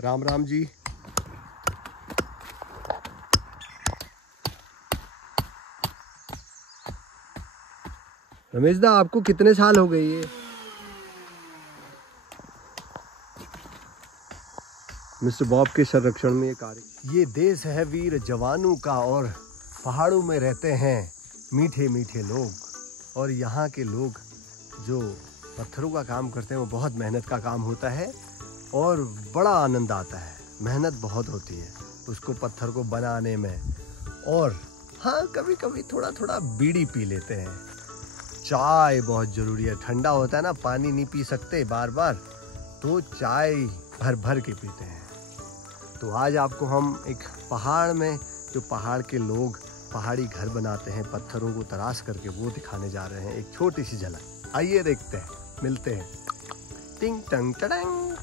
राम राम जी। रमेश दा, आपको कितने साल हो गए ये? मिस्टर बॉब के संरक्षण में ये कार्य। ये देश है वीर जवानों का और पहाड़ों में रहते हैं मीठे मीठे लोग। और यहाँ के लोग जो पत्थरों का काम करते हैं वो बहुत मेहनत का काम होता है और बड़ा आनंद आता है। मेहनत बहुत होती है उसको पत्थर को बनाने में। और हाँ, कभी कभी थोड़ा थोड़ा बीड़ी पी लेते हैं। चाय बहुत ज़रूरी है। ठंडा होता है ना, पानी नहीं पी सकते बार बार, तो चाय भर भर के पीते हैं। तो आज आपको हम एक पहाड़ में जो पहाड़ के लोग पहाड़ी घर बनाते हैं पत्थरों को तराश करके, वो दिखाने जा रहे हैं। एक छोटी सी झलक, आइए देखते हैं, मिलते हैं। टिंग टंग टडंग।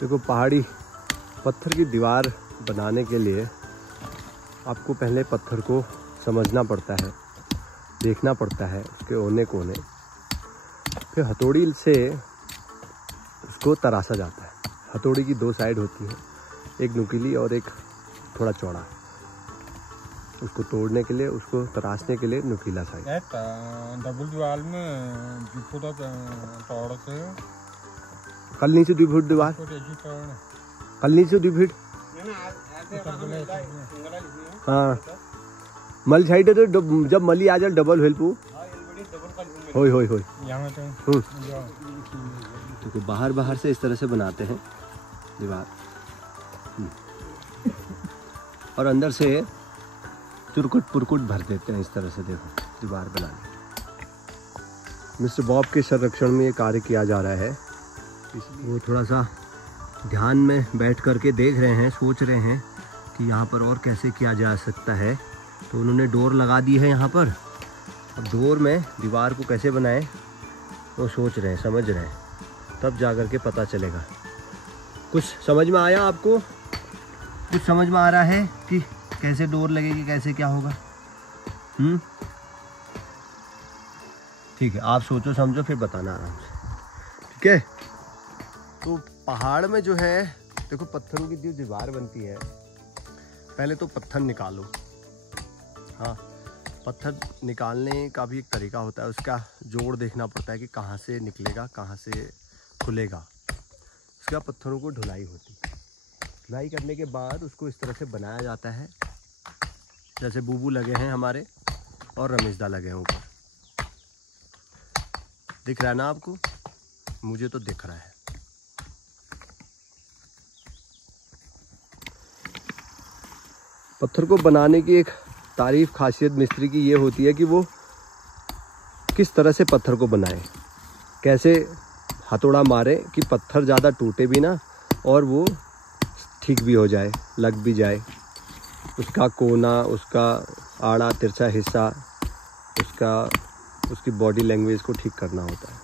देखो, पहाड़ी पत्थर की दीवार बनाने के लिए आपको पहले पत्थर को समझना पड़ता है, देखना पड़ता है उसके कोने कोने, फिर हथौड़ी से उसको तराशा जाता है। हथौड़ी की दो साइड होती है, एक नुकीली और एक थोड़ा चौड़ा। उसको तोड़ने के लिए, उसको तराशने के लिए नुकीला साइड। डबल दीवार में 2 फुट तोड़ से कल नीचे 2 फुट दीवार, कल नीचे 2 फीट। हाँ, मल साइड है तो जब मली आ जाए डबल हेल्प होई होई होई। तो बाहर बाहर से इस तरह से बनाते हैं दीवार, और अंदर से चुरकुट पुरकुट भर देते हैं इस तरह से। देखो, दीवार बनाने मिस्टर बॉब के संरक्षण में ये कार्य किया जा रहा है। इसलिए वो थोड़ा सा ध्यान में बैठ करके देख रहे हैं, सोच रहे हैं कि यहाँ पर और कैसे किया जा सकता है। तो उन्होंने डोर लगा दी है यहाँ पर। अब डोर में दीवार को कैसे बनाएं वो सोच रहे हैं, समझ रहे हैं, तब जा कर के पता चलेगा। कुछ समझ में आया आपको? कुछ समझ में आ रहा है कि कैसे डोर लगेगी, कैसे क्या होगा? ठीक है, आप सोचो समझो फिर बताना आराम से, ठीक है? तो पहाड़ में जो है, देखो पत्थरों की जो दीवार बनती है, पहले तो पत्थर निकालो। हाँ, पत्थर निकालने का भी एक तरीका होता है। उसका जोड़ देखना पड़ता है कि कहाँ से निकलेगा, कहाँ से खुलेगा। उसके बाद पत्थरों को ढुलाई होती है। ढुलाई करने के बाद उसको इस तरह से बनाया जाता है, जैसे बूबू लगे हैं हमारे और रमेशदा लगे हैं ऊपर। दिख रहा है ना आपको? मुझे तो दिख रहा है। पत्थर को बनाने की एक तारीफ खासियत मिस्त्री की ये होती है कि वो किस तरह से पत्थर को बनाए, कैसे हथौड़ा मारे कि पत्थर ज़्यादा टूटे भी ना और वो ठीक भी हो जाए, लग भी जाए। उसका कोना, उसका आड़ा तिरछा हिस्सा, उसकी बॉडी लैंग्वेज को ठीक करना होता है।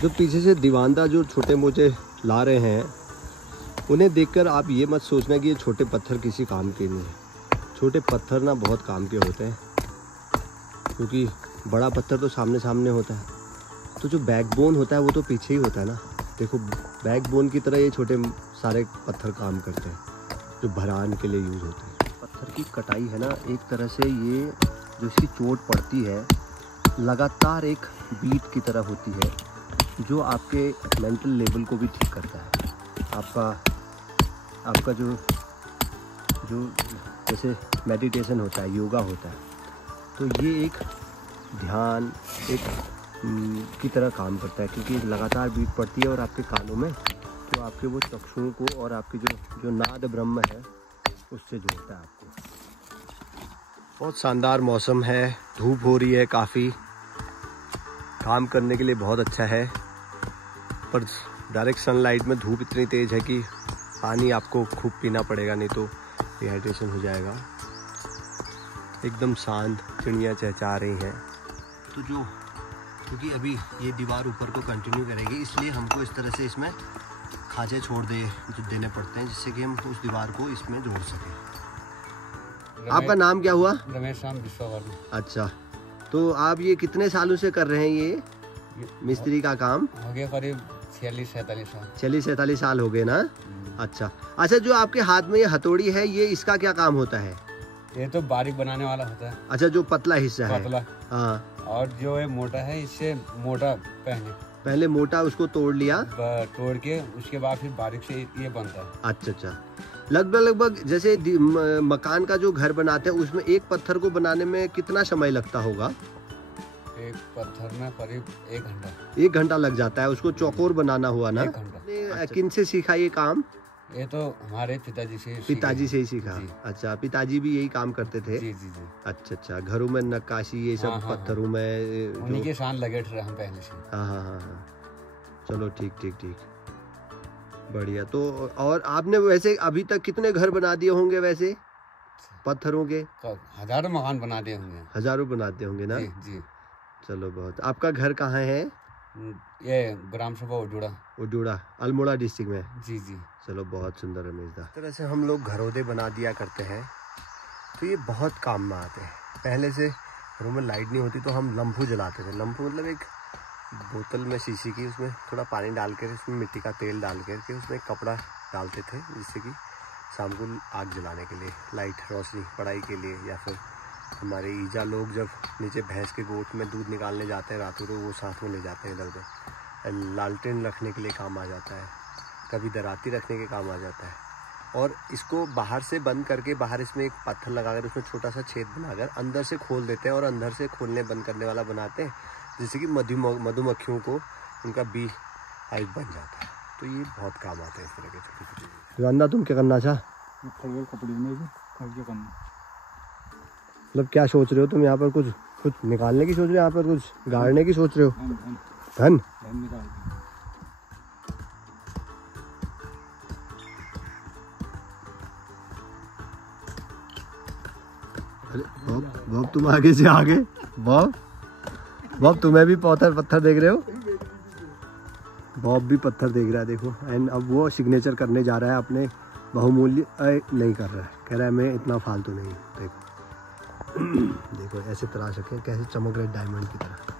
जो पीछे से दीवानदा जो छोटे मोटे ला रहे हैं, उन्हें देखकर आप ये मत सोचना कि ये छोटे पत्थर किसी काम के नहीं है। छोटे पत्थर ना बहुत काम के होते हैं, क्योंकि बड़ा पत्थर तो सामने सामने होता है, तो जो बैकबोन होता है वो तो पीछे ही होता है ना। देखो, बैकबोन की तरह ये छोटे सारे पत्थर काम करते हैं जो भरान के लिए यूज़ होते हैं। पत्थर की कटाई है ना, एक तरह से ये जो इसकी चोट पड़ती है लगातार एक बीट की तरह होती है, जो आपके मेंटल लेवल को भी ठीक करता है। आपका जो जैसे मेडिटेशन होता है, योगा होता है, तो ये एक ध्यान की तरह काम करता है, क्योंकि लगातार बीट पड़ती है और आपके कानों में, तो आपके वो चक्षुओं को और आपके जो नाद ब्रह्म है उससे जोड़ता है आपको। बहुत शानदार मौसम है, धूप हो रही है काफ़ी, काम करने के लिए बहुत अच्छा है। पर डायरेक्ट सनलाइट में धूप इतनी तेज़ है कि पानी आपको खूब पीना पड़ेगा, नहीं तो डिहाइड्रेशन हो जाएगा। एकदम शांत, चिड़ियाँ चहचहा रही हैं। तो क्योंकि अभी ये दीवार ऊपर को कंटिन्यू करेगी, इसलिए हमको इस तरह से इसमें खांचे छोड़ देने पड़ते हैं, जिससे कि हम उस दीवार को इसमें जोड़ सकें। आपका नाम क्या हुआ? रमेश राम विश्वकर्मा। अच्छा, तो आप ये कितने सालों से कर रहे हैं ये मिस्त्री का काम? हो गया करीब 46-47 साल। 46-47 साल हो गए ना? अच्छा अच्छा, जो आपके हाथ में ये हथौड़ी है, ये इसका क्या काम होता है? ये तो बारीक बनाने वाला होता है। अच्छा, जो पतला हिस्सा है। पतला। हाँ। और जो है मोटा है, इससे मोटा पहले मोटा उसको तोड़ लिया, तोड़ के उसके बाद फिर बारीक से ये बनता है। अच्छा अच्छा, लगभग जैसे मकान का जो घर बनाते हैं उसमें एक पत्थर को बनाने में कितना समय लगता होगा? एक पत्थर में करीब 1 घंटा। 1 घंटा लग जाता है उसको चौकोर बनाना हुआ ना? 1 घंटा। किन से सीखा ये काम? ये तो हमारे पिताजी से ही सीखा। अच्छा, पिताजी भी यही काम करते थे? जी जी जी। अच्छा अच्छा, घरों में नक्काशी ये सब पत्थरों में उन्हीं के साथ लगे थे हम पहले से। हाँ हाँ हाँ हाँ, चलो ठीक ठीक ठीक, बढ़िया। तो और आपने वैसे अभी तक कितने घर बना दिए होंगे वैसे पत्थरों के? हजारों मकान बना दिए होंगे। हजारों बनाते होंगे ना? जी जी। चलो बहुत। आपका घर कहाँ है? ये ग्राम सभा उडूड़ा, अल्मोड़ा डिस्ट्रिक्ट में। जी जी। चलो बहुत सुंदर रमेश दा। इस तरह से हम लोग घरौदे बना दिया करते हैं, तो ये बहुत काम में आते हैं। पहले से घरों में लाइट नहीं होती तो हम लम्फू जलाते थे। लम्फू मतलब एक बोतल में शीशी की, उसमें थोड़ा पानी डाल कर, उसमें मिट्टी का तेल डाल करके उसमें कपड़ा डालते थे, जिससे कि शाम को आग जलाने के लिए, लाइट रोशनी, पढ़ाई के लिए, या फिर हमारे ईजा लोग जब नीचे भैंस के गोट में दूध निकालने जाते हैं रातों, तो वो साथ में ले जाते हैं इधर उधर। लालटेन रखने के लिए काम आ जाता है, कभी दराती रखने के काम आ जाता है। और इसको बाहर से बंद करके, बाहर इसमें एक पत्थर लगाकर उसमें छोटा सा छेद बनाकर अंदर से खोल देते हैं, और अंदर से खोलने बंद करने वाला बनाते हैं, जिससे कि मधुमक्खियों को उनका बी हाइव बन जाता है। तो ये बहुत काम आते हैं इस तरह के छोटे छोटे। रंदा, तुम क्या करना चाह? मतलब क्या सोच रहे हो तुम यहाँ पर? कुछ निकालने की सोच रहे हो? यहाँ पर कुछ गाड़ने की सोच रहे हो? धन बॉब, तुम आगे से आगे। बॉब तुम्हें भी पत्थर देख रहे हो? बॉब भी पत्थर देख रहा है, देखो। एंड अब वो सिग्नेचर करने जा रहा है अपने बहुमूल्य। नहीं कर रहा है, कह रहा है मैं इतना फालतू नहीं। देखो देखो ऐसे तराश रखे कैसे चमक रहे डायमंड की तरह।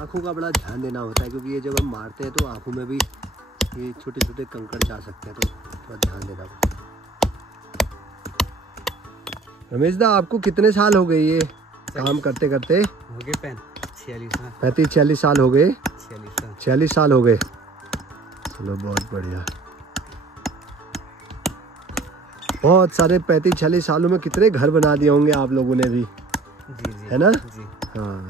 आँखों का बड़ा ध्यान देना होता है, क्योंकि ये जब हम मारते हैं तो आँखों में भी ये छोटे छोटे कंकड़ जा सकते हैं, तो थोड़ा ध्यान देना पड़ता है। रमेश दा, आपको कितने साल हो गए ये काम करते करते? हो गए 35-46 साल हो गए। 46 साल हो गए। चलो बहुत बढ़िया। बहुत सारे 35-46 सालों में कितने घर बना दिए होंगे आप लोगों ने भी, जी जी, है ना? जी। हाँ।